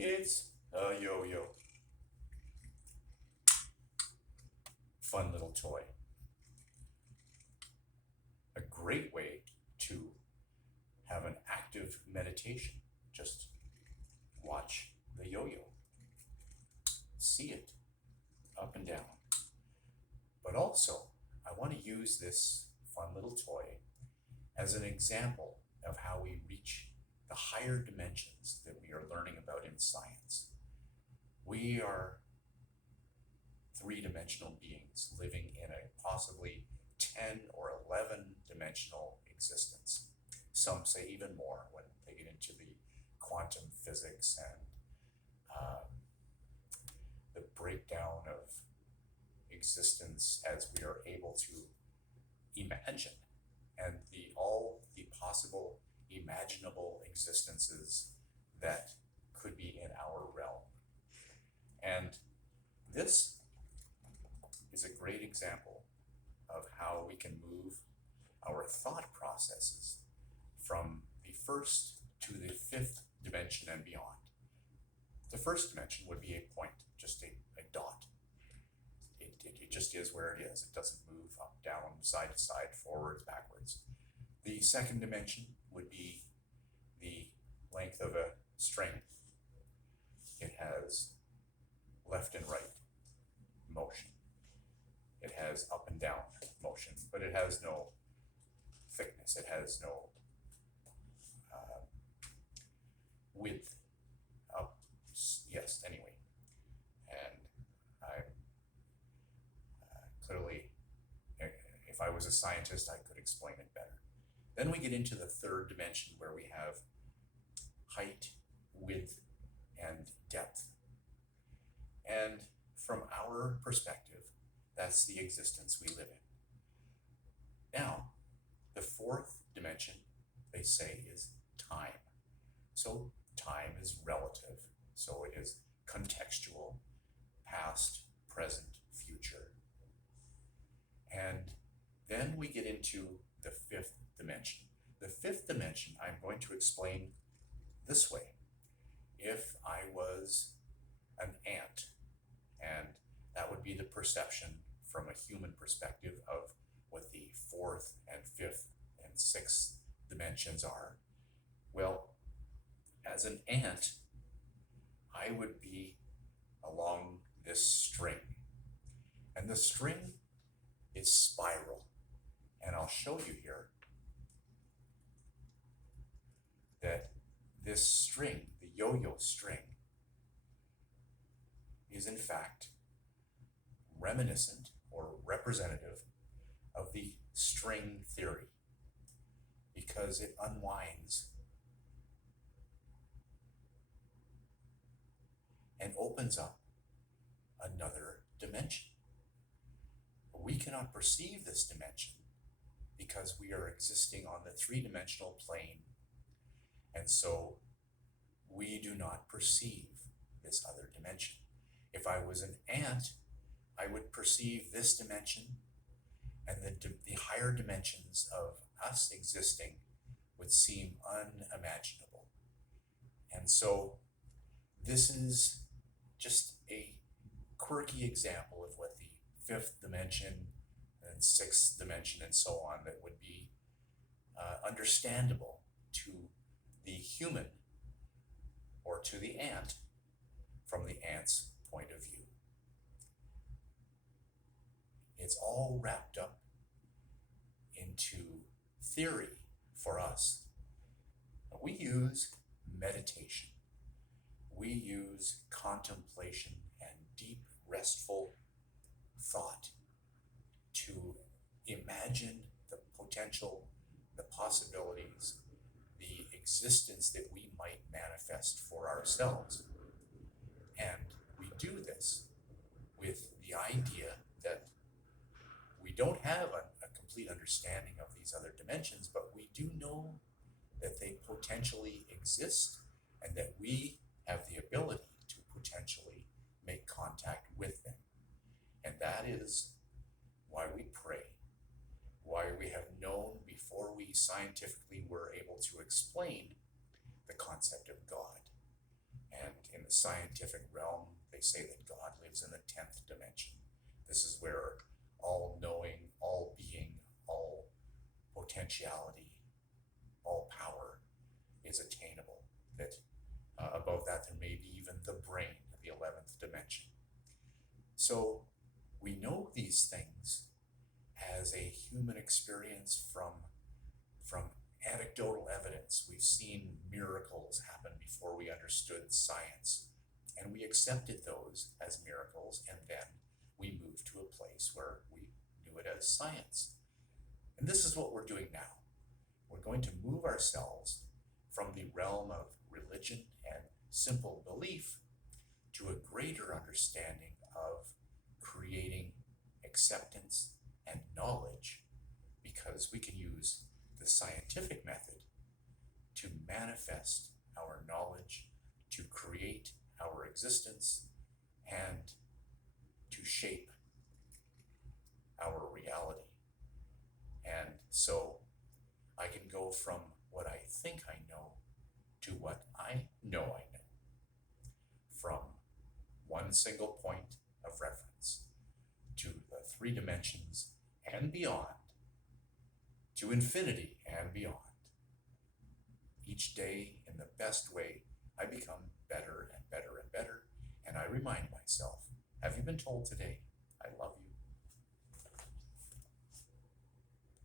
It's a yo-yo. Fun little toy. A great way to have an active meditation. Just watch the yo-yo. See it up and down. But also, I want to use this fun little toy as an example of how we reach the higher dimensions that we are learning about in science. We are three-dimensional beings living in a possibly 10 or 11-dimensional existence. Some say even more when they get into the quantum physics and the breakdown of existence as we are able to imagine, and all the possible imaginable existences that could be in our realm. And this is a great example of how we can move our thought processes from the first to the fifth dimension and beyond. The first dimension would be a point, just a dot. It just is where it is. It doesn't move up, down, side to side, forwards, backwards. The second dimension would be the length of a string. It has left and right motion. It has up and down motion, but it has no thickness. It has no width. Yes, anyway. And I clearly, if I was a scientist, I could explain it better. Then we get into the third dimension where we have height, width, and depth. And from our perspective, that's the existence we live in. Now, the fourth dimension, they say, is time. So time is relative. So it is contextual, past, present, future. And then we get into the fifth dimension. The fifth dimension I'm going to explain this way. If I was an ant, and that would be the perception from a human perspective of what the fourth and fifth and sixth dimensions are. Well, as an ant, I would be along this string. And the string is spiral. And I'll show you here that this string, the yo-yo string, is in fact reminiscent or representative of the string theory, because it unwinds and opens up another dimension. We cannot perceive this dimension because we are existing on the three-dimensional plane, and so we do not perceive this other dimension. If I was an ant, I would perceive this dimension, and the higher dimensions of us existing would seem unimaginable. And so this is just a quirky example of what the fifth dimension and sixth dimension and so on that would be understandable to the human or to the ant from the ant's point of view. It's all wrapped up into theory for us. We use meditation. We use contemplation and deep, restful thought to imagine the potential, the possibilities, the existence that we might manifest for ourselves. And we do this with the idea that we don't have a complete understanding of these other dimensions, but we do know that they potentially exist and that we have the ability to potentially make contact with them. And that is why we pray, why we have known before we scientifically were able to explain the concept of God. And in the scientific realm, they say that God lives in the 10th dimension. This is where all knowing, all being, all potentiality, all power is attainable. That above that, there may be even the brain, the 11th dimension. So we know these things as a human experience from anecdotal evidence. We've seen miracles happen before we understood science, and we accepted those as miracles, and then we moved to a place where we knew it as science. And this is what we're doing now. We're going to move ourselves from the realm of religion and simple belief to a greater understanding of creating acceptance and knowledge, because we can use the scientific method to manifest our knowledge, to create our existence, and to shape our reality. And so I can go from what I think I know to what I know, from one single point of reference to the 3 dimensions and beyond, to infinity and beyond. Each day, in the best way, I become better and better and better, and I remind myself, have you been told today, I love you?